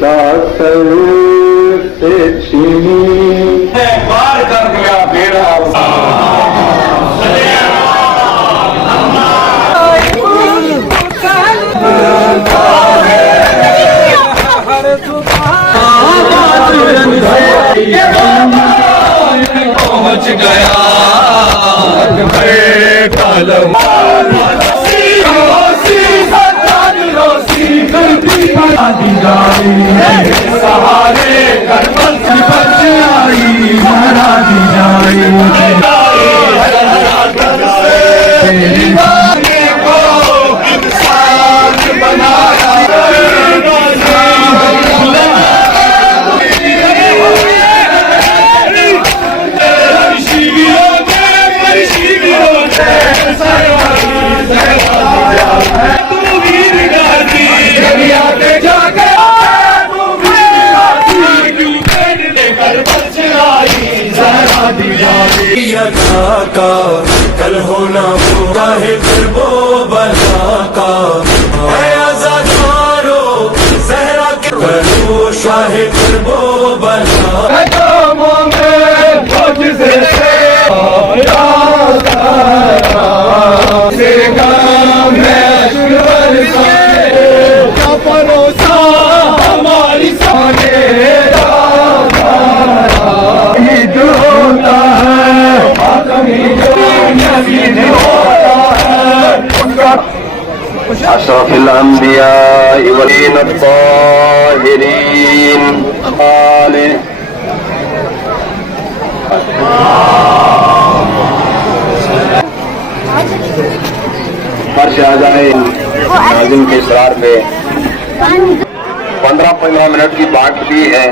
Sir से छीनी पार कर गया बेड़ा पहुंच गया कलम सहारे करबल की बच आई लहरा दी जाए को इंसान बनाया का कल होना होगा है फिर वो बला का आजादारो सहरा के करो शाहे फिर वो बला भरोसा हमारी सामने अशरफुल अंबिया वलीन ताहिरीन आले फर्श आ जाए नाज़िम के इसरार पे 15-15 मिनट की बात भी है।